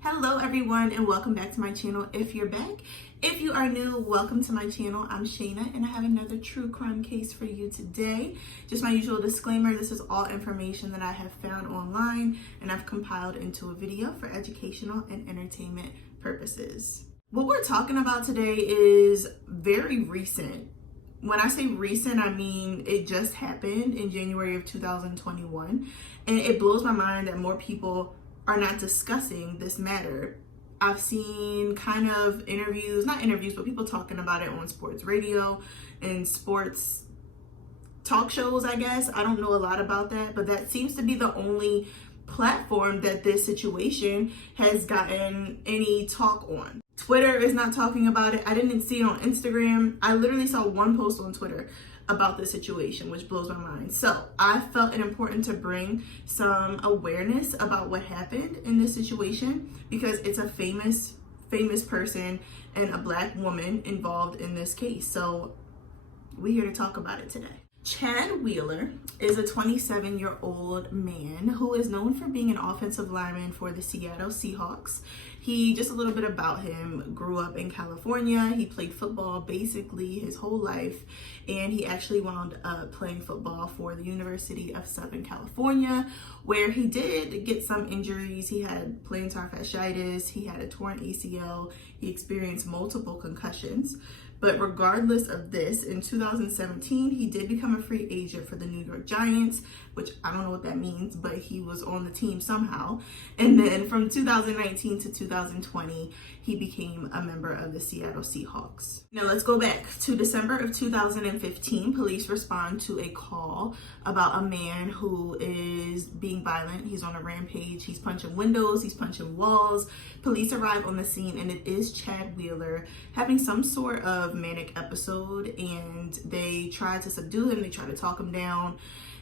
Hello everyone and welcome back to my channel if you're back. If you are new, welcome to my channel. I'm Shayna and I have another true crime case for you today. Just my usual disclaimer, this is all information that I have found online and I've compiled into a video for educational and entertainment purposes. What we're talking about today is very recent. When I say recent, I mean it just happened in January of 2021, and it blows my mind that more people are not discussing this matter. I've seen kind of interviews, not interviews, but people talking about it on sports radio and sports talk shows, I guess. I don't know a lot about that, but that seems to be the only platform that this situation has gotten any talk on. Twitter is not talking about it. I didn't see it on Instagram. I literally saw one post on Twitter about this situation, which blows my mind. So I felt it important to bring some awareness about what happened in this situation because it's a famous person and a Black woman involved in this case. So we're here to talk about it today. Chad Wheeler is a 27-year-old man who is known for being an offensive lineman for the Seattle Seahawks. Just a little bit about him, grew up in California. He played football basically his whole life, and he actually wound up playing football for the University of Southern California, where he did get some injuries. He had plantar fasciitis, he had a torn ACL, he experienced multiple concussions. But regardless of this, in 2017, he did become a free agent for the New York Giants, which I don't know what that means, but he was on the team somehow. And then from 2019 to 2020, he became a member of the Seattle Seahawks. Now let's go back to December of 2015. Police respond to a call about a man who is being violent. He's on a rampage. He's punching windows. He's punching walls. Police arrive on the scene and it is Chad Wheeler having some sort of manic episode, and they try to subdue him. They try to talk him down,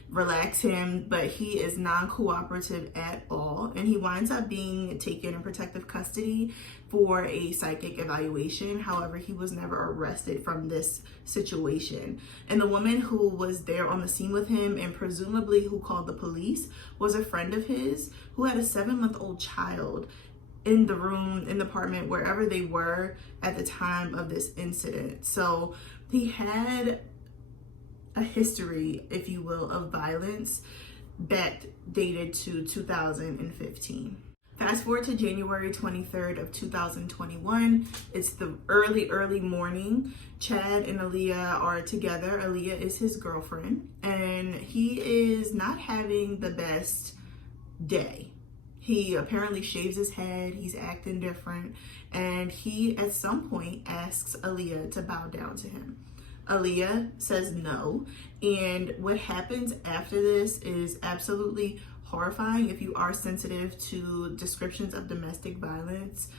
relax him, but he is non-cooperative at all, and he winds up being taken in protective custody for a psychic evaluation. However, he was never arrested from this situation, and the woman who was there on the scene with him and presumably who called the police was a friend of his who had a 7-month-old child in the room, in the apartment, wherever they were at the time of this incident. So he had a history, if you will, of violence dated to 2015. Fast forward to January 23rd of 2021. It's the early morning. Chad and Aaliyah are together. Aaliyah is his girlfriend, and he is not having the best day. He apparently shaves his head, he's acting different, and he at some point asks Aaliyah to bow down to him. Aaliyah says no, and what happens after this is absolutely horrifying. If you are sensitive to descriptions of domestic violence,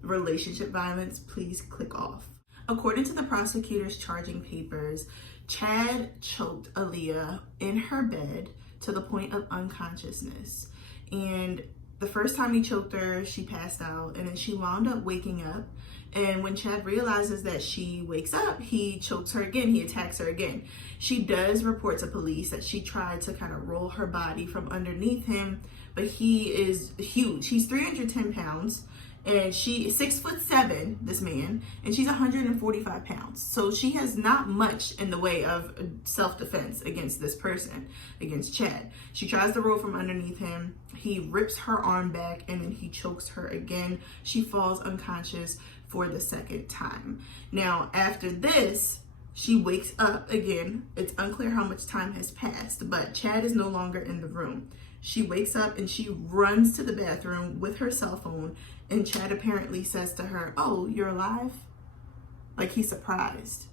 relationship violence, please click off. According to the prosecutor's charging papers, Chad choked Aaliyah in her bed to the point of unconsciousness, and the first time he choked her, she passed out, and then she wound up waking up. And when Chad realizes that she wakes up, he chokes her again. He attacks her again. She does report to police that she tried to kind of roll her body from underneath him, but he is huge. He's 310 pounds, and she is 6'7", this man, and she's 145 pounds. So she has not much in the way of self-defense against this person, against Chad. She tries to roll from underneath him. He rips her arm back, and then he chokes her again. She falls unconscious for the second time. Now, after this, she wakes up again. It's unclear how much time has passed, but Chad is no longer in the room. She wakes up and she runs to the bathroom with her cell phone, and Chad apparently says to her, "Oh, you're alive?" Like he's surprised.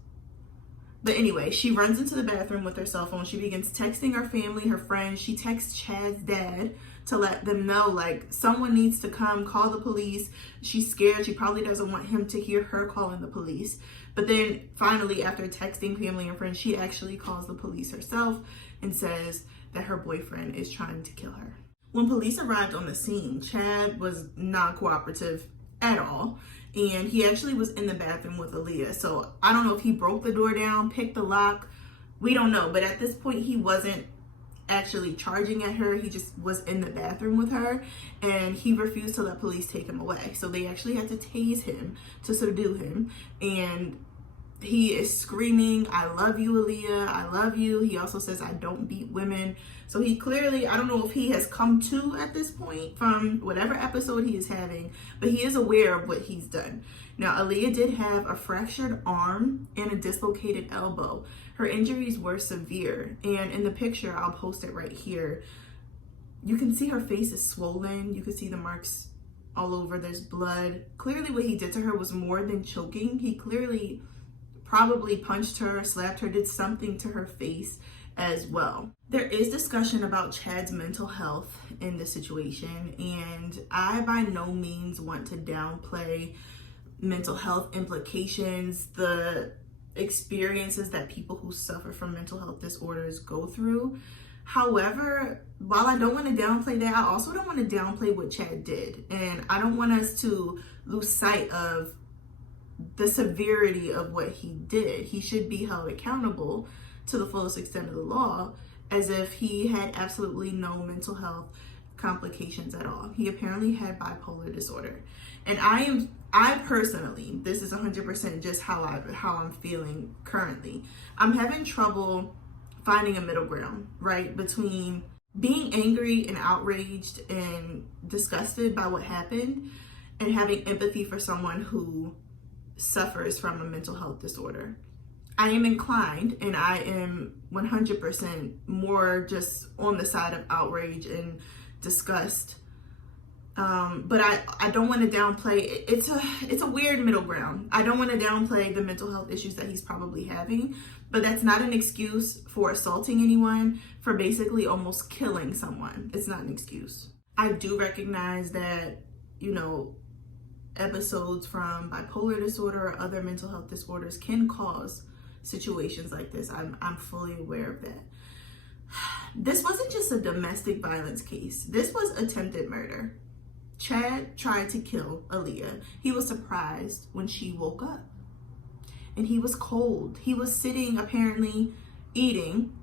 But anyway, she runs into the bathroom with her cell phone. She begins texting her family, her friends. She texts Chad's dad to let them know, like, someone needs to come, call the police. She's scared. She probably doesn't want him to hear her calling the police. But then finally, after texting family and friends, she actually calls the police herself and says that her boyfriend is trying to kill her. When police arrived on the scene, Chad was not cooperative at all, and he actually was in the bathroom with Aaliyah. So I don't know if he broke the door down, picked the lock, we don't know, but at this point he wasn't actually charging at her. He just was in the bathroom with her, and he refused to let police take him away. So they actually had to tase him to subdue him, and he is screaming, "I love you, Aaliyah, I love you." He also says, "I don't beat women." So he clearly, I don't know if he has come to at this point from whatever episode he is having, but he is aware of what he's done. Now, Aaliyah did have a fractured arm and a dislocated elbow. Her injuries were severe, and in the picture, I'll post it right here, you can see her face is swollen. You can see the marks all over. There's blood. Clearly what he did to her was more than choking. He clearly probably punched her, slapped her, did something to her face as well. There is discussion about Chad's mental health in this situation, and I by no means want to downplay mental health implications, the experiences that people who suffer from mental health disorders go through. However, while I don't want to downplay that, I also don't want to downplay what Chad did, and I don't want us to lose sight of the severity of what he did. He should be held accountable to the fullest extent of the law, as if he had absolutely no mental health complications at all. He apparently had bipolar disorder. And I personally, this is 100% just how I'm feeling currently. I'm having trouble finding a middle ground, right? Between being angry and outraged and disgusted by what happened and having empathy for someone who suffers from a mental health disorder. I am inclined, and I am 100% more just on the side of outrage and disgust. But I don't want to downplay, it's a weird middle ground. I don't want to downplay the mental health issues that he's probably having, but that's not an excuse for assaulting anyone, for basically almost killing someone. It's not an excuse. I do recognize that, episodes from bipolar disorder or other mental health disorders can cause situations like this. I'm fully aware of that. This wasn't just a domestic violence case. This was attempted murder. Chad tried to kill Aaliyah. He was surprised when she woke up. And he was cold. He was sitting, apparently eating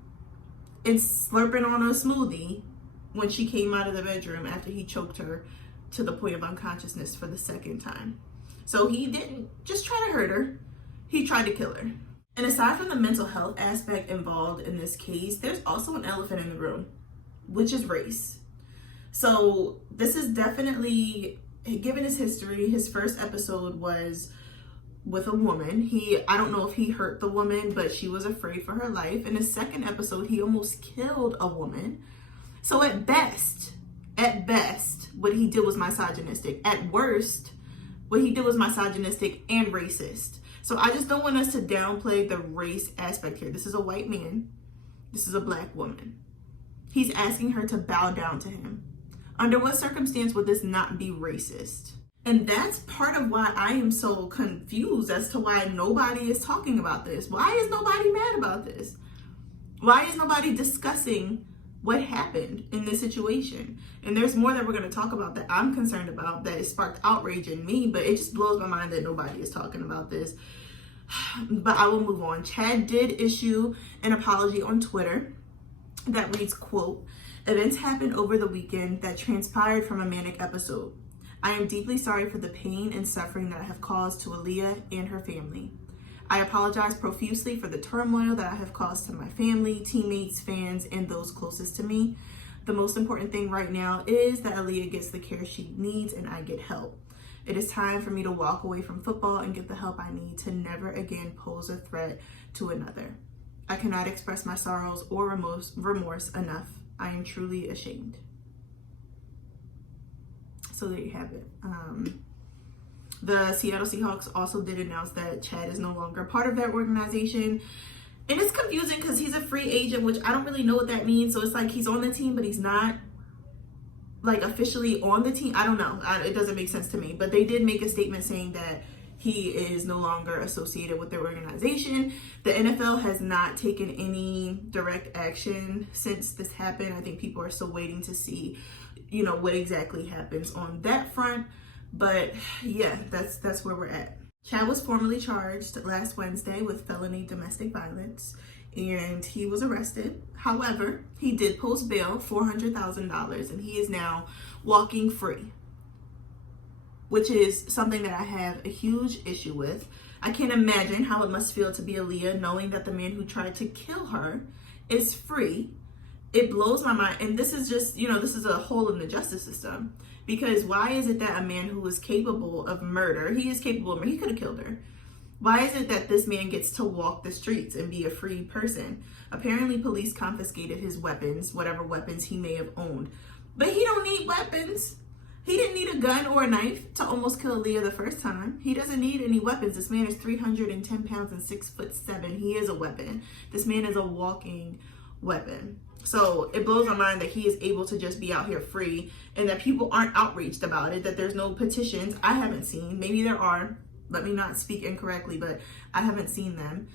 and slurping on a smoothie when she came out of the bedroom after he choked her to the point of unconsciousness for the second time. So he didn't just try to hurt her, he tried to kill her. And aside from the mental health aspect involved in this case, there's also an elephant in the room, which is race. So this is definitely, given his history, his first episode was with a woman. I don't know if he hurt the woman, but she was afraid for her life. In his second episode, he almost killed a woman. So at best, what he did was misogynistic. At worst, what he did was misogynistic and racist. So I just don't want us to downplay the race aspect here. This is a white man. This is a black woman. He's asking her to bow down to him. Under what circumstance would this not be racist? And that's part of why I am so confused as to why nobody is talking about this. Why is nobody mad about this? Why is nobody discussing what happened in this situation? And there's more that we're going to talk about that I'm concerned about, that it sparked outrage in me, but it just blows my mind that nobody is talking about this. But I will move on. Chad did issue an apology on Twitter that reads, quote, "Events happened over the weekend that transpired from a manic episode. I am deeply sorry for the pain and suffering that I have caused to Aaliyah and her family. I apologize profusely for the turmoil that I have caused to my family, teammates, fans, and those closest to me. The most important thing right now is that Aaliyah gets the care she needs and I get help. It is time for me to walk away from football and get the help I need to never again pose a threat to another. I cannot express my sorrows or remorse enough. I am truly ashamed." So there you have it. The Seattle Seahawks also did announce that Chad is no longer part of their organization. And it's confusing because he's a free agent, which I don't really know what that means. So it's like he's on the team, but he's not like officially on the team. I don't know. It doesn't make sense to me. But they did make a statement saying that he is no longer associated with their organization. The NFL has not taken any direct action since this happened. I think people are still waiting to see, what exactly happens on that front. But yeah, that's where we're at. Chad was formally charged last Wednesday with felony domestic violence, and he was arrested. However, he did post bail, $400,000, and he is now walking free, which is something that I have a huge issue with. I can't imagine how it must feel to be Aaliyah knowing that the man who tried to kill her is free. It blows my mind. And this is just, this is a hole in the justice system. Because why is it that a man who is capable of murder, he is capable of murder, he could have killed her. Why is it that this man gets to walk the streets and be a free person? Apparently police confiscated his weapons, whatever weapons he may have owned. But he don't need weapons. He didn't need a gun or a knife to almost kill Aaliyah the first time. He doesn't need any weapons. This man is 310 pounds and 6'7". He is a weapon. This man is a walking weapon. So it blows my mind that he is able to just be out here free and that people aren't outraged about it, that there's no petitions. I haven't seen. Maybe there are. Let me not speak incorrectly, but I haven't seen them.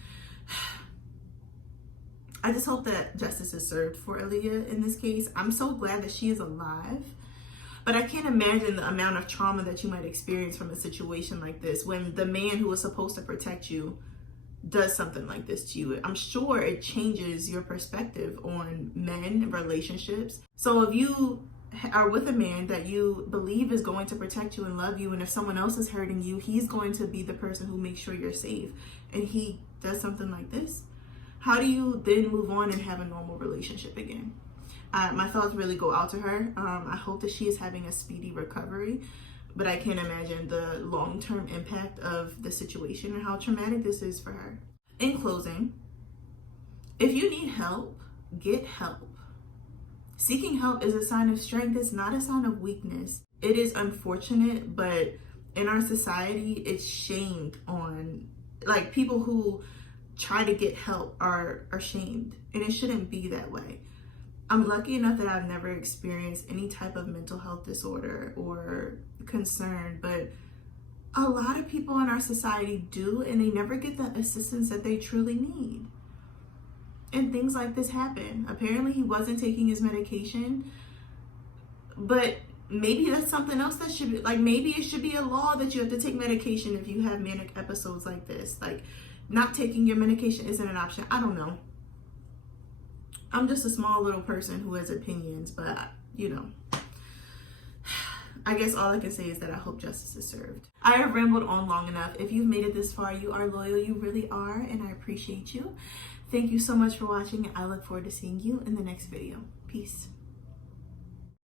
I just hope that justice is served for Aaliyah in this case. I'm so glad that she is alive. But I can't imagine the amount of trauma that you might experience from a situation like this when the man who was supposed to protect you does something like this to you. I'm sure it changes your perspective on men, relationships. So if you are with a man that you believe is going to protect you and love you, and if someone else is hurting you, he's going to be the person who makes sure you're safe, and he does something like this, how do you then move on and have a normal relationship again? My thoughts really go out to her. I hope that she is having a speedy recovery, but I can't imagine the long-term impact of the situation and how traumatic this is for her. In closing, if you need help, get help. Seeking help is a sign of strength. It's not a sign of weakness. It is unfortunate, but in our society, it's shamed on, like, people who try to get help are shamed, and it shouldn't be that way. I'm lucky enough that I've never experienced any type of mental health disorder or concern, but a lot of people in our society do, and they never get the assistance that they truly need. And things like this happen. Apparently he wasn't taking his medication, but maybe that's something else that should be, like, maybe it should be a law that you have to take medication if you have manic episodes like this. Like, not taking your medication isn't an option. I don't know. I'm just a small little person who has opinions, but I guess all I can say is that I hope justice is served. I have rambled on long enough. If you've made it this far, you are loyal. You really are, and I appreciate you. Thank you so much for watching. I look forward to seeing you in the next video. Peace.